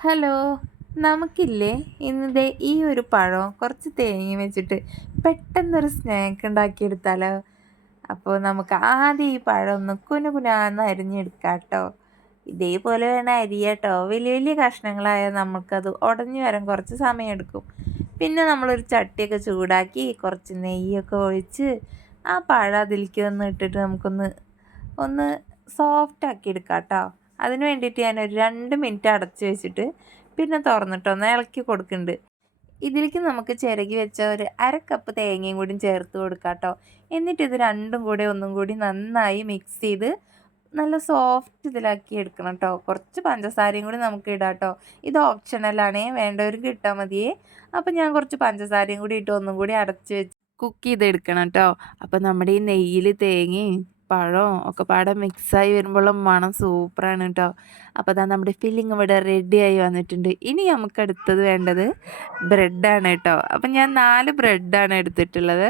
Hello നമുക്കില്ലേ ഇന്നത്തെ ഈ ഒരു പഴം കുറച്ച് തേങ്ങ വെച്ചിട്ട് പെട്ടെന്നൊരു സ്നാക്ക് ഉണ്ടാക്കിയെടുത്താലോ? അപ്പോൾ നമുക്ക് ആദ്യം ഈ പഴം ഒന്ന് കുനു കുനാന്ന് അരിഞ്ഞെടുക്കാം കേട്ടോ ഇതേപോലെ വേണം അരിയട്ടോ. വലിയ വലിയ കഷ്ണങ്ങളായാൽ നമുക്കത് ഉടഞ്ഞു വരാൻ കുറച്ച് സമയമെടുക്കും. പിന്നെ നമ്മളൊരു ചട്ടിയൊക്കെ ചൂടാക്കി കുറച്ച് നെയ്യൊക്കെ ഒഴിച്ച് ആ പഴം അതിലേക്ക് ഒന്ന് ഇട്ടിട്ട് നമുക്കൊന്ന് ഒന്ന് സോഫ്റ്റ് ആക്കി എടുക്കാം കേട്ടോ അതിന് വേണ്ടിയിട്ട് ഞാൻ ഒരു രണ്ട് മിനിറ്റ് അടച്ച് വെച്ചിട്ട് പിന്നെ തുറന്നിട്ടൊന്ന് ഇളക്കി കൊടുക്കുന്നുണ്ട്. ഇതിലേക്ക് നമുക്ക് ചിരകി വെച്ച ഒരു അര കപ്പ് തേങ്ങയും കൂടി ചേർത്ത് കൊടുക്കാം കേട്ടോ എന്നിട്ട് ഇത് രണ്ടും കൂടെ ഒന്നും കൂടി നന്നായി മിക്സ് ചെയ്ത് നല്ല സോഫ്റ്റ് ഇതിലാക്കി എടുക്കണം കേട്ടോ കുറച്ച് പഞ്ചസാരയും കൂടി നമുക്ക് ഇടാം കേട്ടോ ഇത് ഓപ്ഷണലാണേ വേണ്ടവർക്ക് ഇട്ടാൽ മതിയേ. അപ്പം ഞാൻ കുറച്ച് പഞ്ചസാരയും കൂടി ഇട്ട് ഒന്നും കൂടി അടച്ച് വെച്ച് കുക്ക് ചെയ്തെടുക്കണം കേട്ടോ അപ്പം നമ്മുടെ ഈ നെയ്യിൽ തേങ്ങയും പഴവും ഒക്കെ പാടെ മിക്സായി വരുമ്പോഴുള്ള മണം സൂപ്പറാണ് കേട്ടോ അപ്പോൾ അതാ നമ്മുടെ ഫില്ലിങ് ഇവിടെ റെഡിയായി വന്നിട്ടുണ്ട്. ഇനി നമുക്ക് അടുത്തത് വേണ്ടത് ബ്രെഡാണ് കേട്ടോ അപ്പം ഞാൻ നാല് ബ്രെഡാണ് എടുത്തിട്ടുള്ളത്.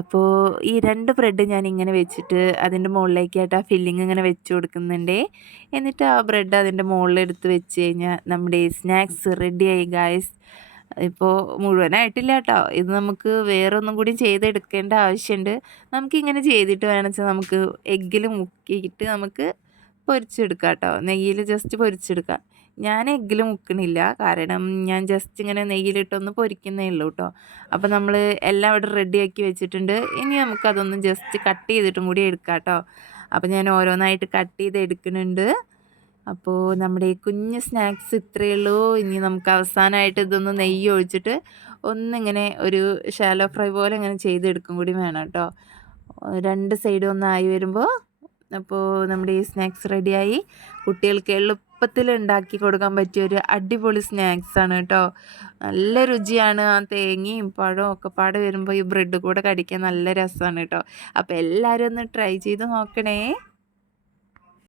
അപ്പോൾ ഈ രണ്ട് ബ്രെഡ് ഞാൻ ഇങ്ങനെ വെച്ചിട്ട് അതിന്റെ മുകളിലേക്കായിട്ട് ആ ഫില്ലിങ് ഇങ്ങനെ വെച്ച് കൊടുക്കുന്നുണ്ടേ. എന്നിട്ട് ആ ബ്രെഡ് അതിന്റെ മുകളിൽ എടുത്ത് വെച്ച് കഴിഞ്ഞാൽ നമ്മുടെ സ്നാക്സ് റെഡിയായി ഗായ്സ് ഇപ്പോൾ മുഴുവനായിട്ടില്ല കേട്ടോ ഇത് നമുക്ക് വേറൊന്നും കൂടി ചെയ്തെടുക്കേണ്ട ആവശ്യമുണ്ട് നമുക്കിങ്ങനെ ചെയ്തിട്ട് വേണമെന്ന് നമുക്ക് എഗ്ഗിൽ മുക്കിയിട്ട് നമുക്ക് പൊരിച്ചെടുക്കാം കേട്ടോ നെയ്യിൽ ജസ്റ്റ് പൊരിച്ചെടുക്കാം. ഞാൻ എഗ്ഗിൽ മുക്കണില്ല. കാരണം ഞാൻ ജസ്റ്റ് ഇങ്ങനെ നെയ്യിലിട്ടൊന്ന് പൊരിക്കുന്നേ ഉള്ളൂ കേട്ടോ അപ്പോൾ നമ്മൾ എല്ലാം ഇവിടെ റെഡിയാക്കി വെച്ചിട്ടുണ്ട്. ഇനി നമുക്കതൊന്ന് ജസ്റ്റ് കട്ട് ചെയ്തിട്ടും കൂടി എടുക്കാം കേട്ടോ അപ്പോൾ ഞാൻ ഓരോന്നായിട്ട് കട്ട് ചെയ്ത് എടുക്കുന്നുണ്ട് അപ്പോൾ നമ്മുടെ കുഞ്ഞ് സ്നാക്സ് ഇത്രയേ ഉള്ളൂ. ഇനി നമുക്ക് അവസാനമായിട്ട് ഇതൊന്ന് നെയ്യ് ഒഴിച്ചിട്ട് ഒന്നിങ്ങനെ ഒരു ഷാലോ ഫ്രൈ പോലെ ഇങ്ങനെ ചെയ്തെടുക്കും കൂടി വേണം കേട്ടോ. രണ്ട് സൈഡും ഒന്നായി വരുമ്പോൾ അപ്പോൾ നമ്മുടെ ഈ സ്നാക്സ് റെഡിയായി കുട്ടികൾക്ക് എളുപ്പത്തിൽ ഉണ്ടാക്കി കൊടുക്കാൻ പറ്റിയ ഒരു അടിപൊളി സ്നാക്സ് ആണ് കേട്ടോ. നല്ല രുചിയാണ്. ആ തേങ്ങയും പഴവും ഒക്കെ പാടെ വരുമ്പോൾ ഈ ബ്രെഡ് കൂടെ കടിക്കാൻ നല്ല രസമാണ് കേട്ടോ. അപ്പോൾ എല്ലാവരും ഒന്ന് ട്രൈ ചെയ്ത് നോക്കണേ.